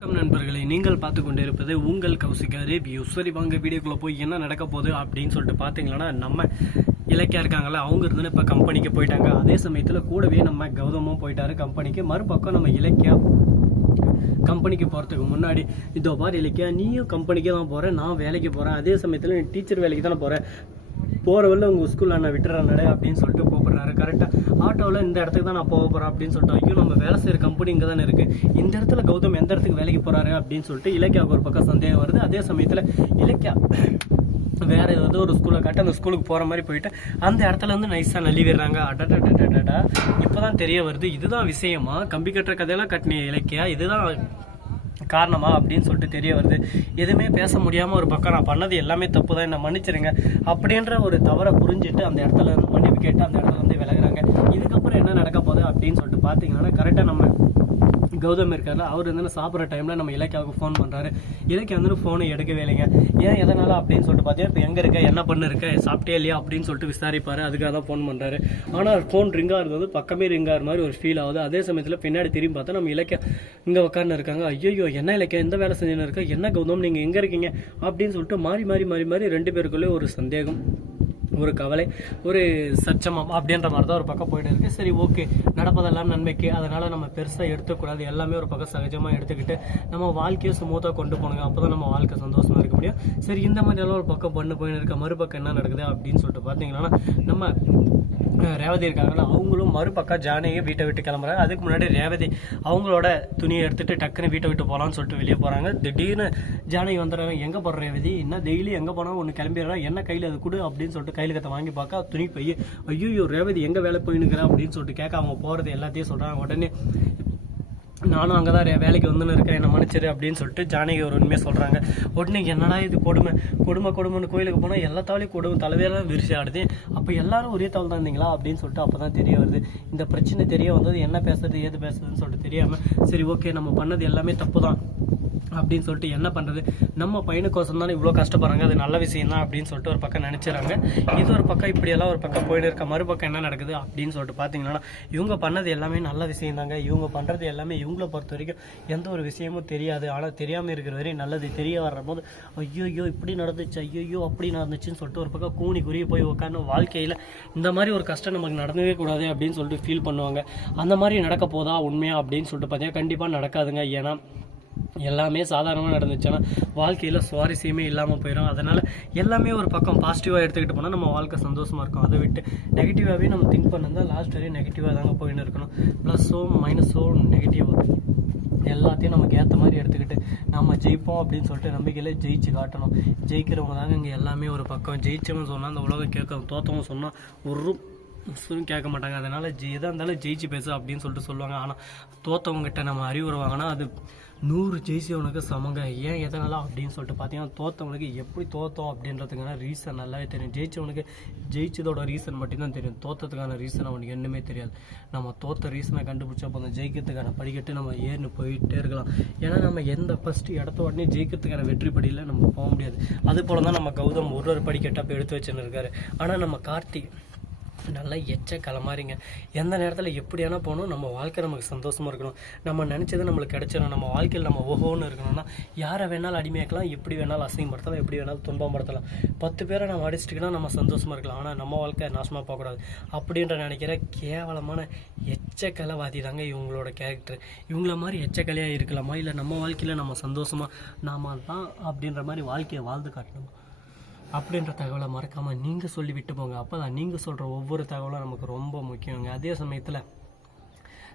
வணக்கம் நண்பர்களே நீங்கள் பார்த்து கொண்டு இருப்பது உங்கள் கௌசிகா ரிவ்யூ சரி வாங்க வீடியோக்குள்ளே போய் என்ன நடக்க போகுது அப்படின்னு சொல்லிட்டு பார்த்தீங்கன்னா நம்ம இலக்கியா இருக்காங்கல்ல அவங்க இருந்து இப்போ கம்பெனிக்கு போயிட்டாங்க. அதே சமயத்தில் கூடவே நம்ம கௌதமும் போயிட்டாரு கம்பெனிக்கு மறுபக்கம் நம்ம இலக்கியா கம்பெனிக்கு போகிறதுக்கு முன்னாடி இதோ பார் இலக்கியா நீயும் கம்பெனிக்கே தான் போகிறேன் நான் வேலைக்கு போகிறேன் அதே சமயத்தில் நீ டீச்சர் வேலைக்கு தானே போகிறேன் போகிற வழியில் உங்கள் ஸ்கூலில் நான் விட்டுறேன் அப்படின்னு சொல்லிட்டு கூப்பிட்றாரு. கரெக்டாக ஆட்டோவில் இந்த இடத்துக்கு தான் நான் போக போகிறேன் அப்படின்னு சொல்லிட்டு ஐயோ நம்ம வேலை செய்கிற கம்பெனி இங்கே தானே இருக்குது இந்த இடத்துல கௌதம் எந்த இடத்துக்கு வேலைக்கு போகிறாரு அப்படின்னு சொல்லிட்டு இலக்கியாவுக்கு ஒரு பக்கம் சந்தேகம் வருது. அதே சமயத்தில் இலக்கியா வேறு ஏதாவது ஒரு ஸ்கூலில் காட்டி அந்த ஸ்கூலுக்கு போகிற மாதிரி போயிட்டு அந்த இடத்துல இருந்து நைஸாக நள்ளி விடுறாங்க அடடடடடா இப்போ தான் தெரிய வருது இதுதான் விஷயமா? கம்பி கட்டுற கதையெல்லாம் கட்டின இலக்கியா? இதுதான் காரணமா அப்படின்னு சொல்லிட்டு தெரிய வருது. எதுவுமே பேச முடியாமல் ஒரு பக்கம் நான் பண்ணது எல்லாமே தப்பு தான் என்னை மன்னிச்சிருங்க. அப்படின்ற ஒரு தவறை புரிஞ்சுட்டு அந்த இடத்துல இருந்து மன்னிப்பு கேட்டு அந்த இடத்துல இருந்து விலகுறாங்க. இதுக்கப்புறம் என்ன நடக்க போகுது அப்படின்னு சொல்லிட்டு பார்த்தீங்கன்னா கரெக்டாக நம்ம கௌதம் இருக்கார்ல அவர் வந்து சாப்பிட்ற டைமில் நம்ம இலக்கியாவுக்கு ஃபோன் பண்ணுறாரு இலக்கியா வந்து ஃபோனை எடுக்கவே இல்லைங்க. ஏன் எதனால் அப்படின்னு சொல்லிட்டு பார்த்தீங்கன்னா இப்போ எங்கே இருக்க என்ன பண்ணு இருக்க சாப்பிட்டே இல்லையா அப்படின்னு சொல்லிட்டு விசாரிப்பாரு. அதுக்காக தான் ஃபோன் பண்ணுறாரு ஆனால் ஃபோன் ரிங்காக இருந்தது பக்கமே ரிங்காக மாதிரி ஒரு ஃபீல் ஆகுது. அதே சமயத்தில் பின்னாடி திரும்பி பார்த்தா நம்ம இலக்கியா இங்கே உட்காந்து இருக்காங்க. ஐயோ என்ன இலக்கியா எந்த வேலை செஞ்சுன்னு இருக்கா? என்ன கௌதம் நீங்கள் எங்கே இருக்கீங்க? அப்படின்னு சொல்லிட்டு மாறி மாறி மாறி மாறி ரெண்டு பேருக்குள்ளே ஒரு சந்தேகம். ஒரு கவலை ஒரு சச்சமம் அப்படின்ற மாதிரி தான் ஒரு பக்கம் போயிட்டு இருக்கு. சரி ஓகே நடப்பதெல்லாம் நன்மைக்கு. அதனால நம்ம பெருசாக எடுத்துக்கூடாது. எல்லாமே ஒரு பக்கம் சகஜமாக எடுத்துக்கிட்டு நம்ம வாழ்க்கையை சுமூத்தாக கொண்டு போகணுங்க அப்போ தான் நம்ம வாழ்க்கை சந்தோஷமாக இருக்க முடியும். சரி இந்த மாதிரி எல்லாம் ஒரு பக்கம் பண்ணு போயின்னு இருக்க மறுபக்கம் என்ன நடக்குது அப்படின்னு சொல்லிட்டு பார்த்தீங்கன்னா நம்ம ரேவதி இருக்காங்களா அவங்களும் மறுபக்கம் ஜானையே வீட்டை விட்டு கிளம்புறாங்க. அதுக்கு முன்னாடி ரேவதி அவங்களோட துணியை எடுத்துட்டு டக்குன்னு வீட்டை விட்டு போகலான்னு சொல்லிட்டு வெளியே போகிறாங்க திடீர்னு ஜானகி வந்துடுறாங்க. எங்கே போகிற ரேவதி? என்ன டெய்லி எங்கே போனாலும் ஒன்று கிளம்பிடுறா? என்ன கையில் அது கொடு? அப்படின்னு சொல்லிட்டு கையில் கத்தை வாங்கி பார்க்க துணி பைய ஐயோ ரேவதி எங்கே வேலை போயினுக்கிறா அப்படின்னு சொல்லிட்டு கேட்க அவங்க போகிறது எல்லாத்தையும் சொல்கிறாங்க உடனே நானும் அங்கே தான் வேலைக்கு வந்துன்னு இருக்கேன் என்ன மன்னிச்சிரு அப்படின்னு சொல்லிட்டு ஜானகி ஒரு உண்மையாக சொல்கிறாங்க உடனே என்னடா இது கொடுமை? கொடுமை கொடுமைன்னு கோயிலுக்கு போனால் எல்லா தாவலையும் கொடுமை தலைவையெல்லாம் விரிசி ஆடுது. அப்போ எல்லாரும் ஒரே தாவல் தான் இருந்தீங்களா அப்படின்னு சொல்லிட்டு அப்போ தான் தெரிய வருது. இந்த பிரச்சனை தெரிய வந்தது என்ன பேசுறது ஏது பேசுறதுன்னு சொல்லிட்டு தெரியாமல் சரி ஓகே நம்ம பண்ணது எல்லாமே தப்பு தான் அப்படின்னு சொல்லிட்டு என்ன பண்ணுறது நம்ம பையனுக்கோசம் தானே இவ்வளோ கஷ்டப்படுறாங்க அது நல்ல விஷயம் தான் அப்படின்னு சொல்லிட்டு ஒரு பக்கம் நினச்சிடறாங்க இது ஒரு பக்கம் இப்படியெல்லாம் ஒரு பக்கம் போயிட்டு இருக்க மறுபக்கம் என்ன நடக்குது அப்படின்னு சொல்லிட்டு பார்த்தீங்கன்னா இவங்க பண்ணது எல்லாமே நல்ல விஷயம் தாங்க இவங்க பண்ணுறது எல்லாமே இவங்க இவங்கள பொறுத்த வரைக்கும் எந்த ஒரு விஷயமும் தெரியாது. ஆனால் தெரியாமல் இருக்கிற வரையும் நல்லது. தெரிய வர்ற போது ஐயோ இப்படி நடந்துச்சு ஐயோ அப்படி நடந்துச்சுன்னு சொல்லிட்டு ஒரு பக்கம் கூனி குறுகி போய் உட்காந்து வாழ்க்கையில் இந்த மாதிரி ஒரு கஷ்டம் நமக்கு நடந்தவே கூடாது அப்படின்னு சொல்லிட்டு ஃபீல் பண்ணுவாங்க. அந்த மாதிரி நடக்க போதா உண்மையா அப்படின்னு சொல்லிட்டு பார்த்தீங்கன்னா கண்டிப்பாக நடக்காதுங்க. ஏன்னா எல்லாமே சாதாரணமாக நடந்துச்சுன்னா வாழ்க்கையில் சுவாரஸ்யமே இல்லாமல் போயிடும் அதனால் எல்லாமே ஒரு பக்கம் பாசிட்டிவாக எடுத்துக்கிட்டு போனால் நம்ம வாழ்க்கை சந்தோஷமாக இருக்கும். அதை விட்டு நெகட்டிவாகவே நம்ம திங்க் பண்ணால் லாஸ்ட் வரையும் நெகட்டிவாக தாங்க போயின்னு இருக்கணும். ப்ளஸ்ஸோ மைனஸோ நெகட்டிவோ எல்லாத்தையும் நமக்கு ஏற்ற மாதிரி எடுத்துக்கிட்டு நம்ம ஜெயிப்போம் அப்படின்னு சொல்லிட்டு நம்பிக்கையில் ஜெயிச்சு காட்டணும். ஜெயிக்கிறவங்க தாங்க இங்கே எல்லாமே ஒரு பக்கம். ஜெயிச்சவன் சொன்னால் அந்த உலகம் கேட்க தோத்தவன் சொன்னால் ஒரு சொல்லும் கேட்க மாட்டாங்க. அதனால் ஜெ எதாக இருந்தாலும் ஜெயிச்சு பேசு அப்படின்னு சொல்லிட்டு சொல்லுவாங்க. ஆனால் தோத்தவங்ககிட்ட நம்ம அறிவுரை வாங்கினா அது நூறு ஜெயிச்சவனுக்கு சமங்க. ஏன் எதனால அப்படின்னு சொல்லிட்டு பார்த்தீங்கன்னா தோத்தவனுக்கு எப்படி தோத்தோம் அப்படின்றதுக்கான ரீசன் நல்லாவே தெரியும். ஜெயிச்சவனுக்கு ஜெயிச்சதோட ரீசன் மட்டும்தான் தெரியும். தோத்ததுக்கான ரீசன் அவனுக்கு என்னமே தெரியாது. நம்ம தோத்த ரீசனை கண்டுபிடிச்சா போதும். ஜெயிக்கிறதுக்கான படிக்கட்டு நம்ம ஏறின்னு போயிட்டே இருக்கலாம். ஏன்னா நம்ம எந்த ஃபஸ்ட்டு இடத்த உடனே ஜெயிக்கிறதுக்கான வெற்றி படியில் நம்ம போக முடியாது. அது போல தான் நம்ம கௌதம் ஒரு ஒரு படிக்கட்டாக இப்போ எடுத்து வச்சுன்னு இருக்காரு. ஆனால் நம்ம கார்த்திக் நல்லா எச்ச கிளமாறிங்க எந்த நேரத்தில் எப்படியானா போகணும் நம்ம வாழ்க்கை நமக்கு சந்தோஷமாக இருக்கணும். நம்ம நினச்சது நம்மளுக்கு கிடைச்சிடும் நம்ம வாழ்க்கையில் நம்ம ஓஹோன்னு இருக்கணும்னா யாரை வேணாலும் அடிமையாக்கலாம் எப்படி வேணாலும் அசிங்கப்படுத்தலாம் எப்படி வேணாலும் துன்பப்படுத்தலாம். பத்து பேரை நம்ம அடிச்சிட்டுக்கினா நம்ம சந்தோஷமாக இருக்கலாம். ஆனால் நம்ம வாழ்க்கை நாசமாக போகக்கூடாது. அப்படின்ற நினைக்கிற கேவலமான எச்சக்கலைவாதி தாங்க இவங்களோட கேரக்டர் இவங்கள மாதிரி எச்சக்கலையாக இருக்கலாமா? இல்லை நம்ம வாழ்க்கையில் நம்ம சந்தோஷமாக நாம தான் அப்படின்ற மாதிரி வாழ்க்கையை வாழ்ந்து காட்டணுமா? அப்படின்ற தகவலை மறக்காமல் நீங்கள் சொல்லி விட்டு போங்க. அப்போ தான் நீங்கள் சொல்கிற ஒவ்வொரு தகவலும் நமக்கு ரொம்ப முக்கியங்க. அதே சமயத்தில்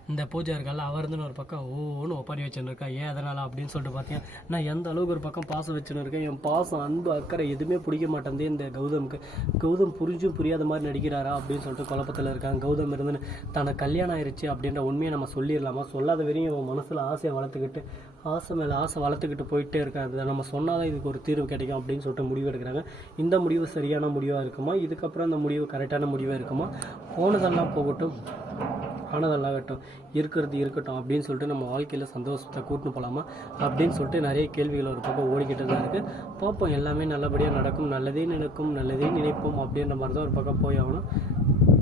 இந்த பூஜா இருக்கல அவர் இருந்துன்னு ஒரு பக்கம் ஓன்னு ஒப்பாரி வச்சுன்னு இருக்கா? ஏன் அதனால்? அப்படின்னு சொல்லிட்டு பார்த்தீங்கன்னா நான் எந்த அளவுக்கு ஒரு பக்கம் பாசம் வச்சுன்னு இருக்கேன் என் பாசம் அன்பு அக்கறை எதுவுமே பிடிக்க மாட்டேங்குது இந்த கௌதமுக்கு. கௌதம் புரிஞ்சும் புரியாத மாதிரி நடிக்கிறாரா அப்படின்னு சொல்லிட்டு குழப்பத்தில் இருக்காங்க. கௌதம் இருந்துன்னு தனக்கு கல்யாணம் ஆயிடுச்சு அப்படின்ற உண்மையை நம்ம சொல்லிடலாமா? சொல்லாத வரையும் இவன் மனசில் ஆசையை வளர்த்துக்கிட்டு ஆசை மேலே ஆசை வளர்த்துக்கிட்டு போயிட்டே இருக்காது நம்ம சொன்னாதான் இதுக்கு ஒரு தீர்வு கிடைக்கும் அப்படின்னு சொல்லிட்டு முடிவு எடுக்கிறாங்க. இந்த முடிவு சரியான முடிவாக இருக்குமா? இதுக்கப்புறம் அந்த முடிவு கரெக்டான முடிவாக இருக்குமா? போனதெல்லாம் போகட்டும். ஆனதெல்லாகட்டும் இருக்கிறது இருக்கட்டும் அப்படின்னு சொல்லிட்டு நம்ம வாழ்க்கையில் சந்தோஷத்தை கூட்டின்னு போகலாமா அப்படின்னு சொல்லிட்டு நிறைய கேள்விகள் ஒரு பக்கம் ஓடிக்கிட்டு தான் இருக்குது பார்ப்போம் எல்லாமே நல்லபடியாக நடக்கும் நல்லதே நடக்கும் நல்லதே நினைப்போம் அப்படின்ற மாதிரி தான் ஒரு பக்கம் போய் ஆகணும்.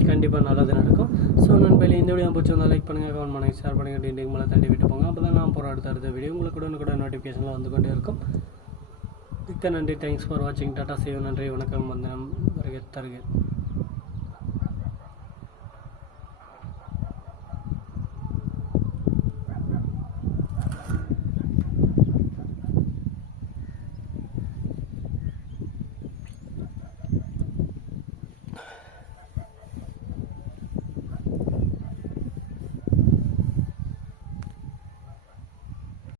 கண்டிப்பாக நல்லது நடக்கும். ஸோ நண்பர்களே இந்த வீடியோ பிடிச்சிருந்தா லைக் பண்ணுங்கள் கமெண்ட் பண்ணுங்கள் ஷேர் பண்ணுங்கள் டிண்டிங் மேலே தண்டி விட்டு போங்க. அப்போ தான் நான் போகிற அடுத்த அடுத்த வீடியோ உங்களுக்கு கூட கூட நோட்டிஃபிகேஷனில் வந்து கொண்டே இருக்கும். மிக்க நன்றி. தேங்க்ஸ் ஃபார் வாட்சிங் டாட்டா சேவ் நன்றி. வணக்கம். வந்தனம். வருக தருக.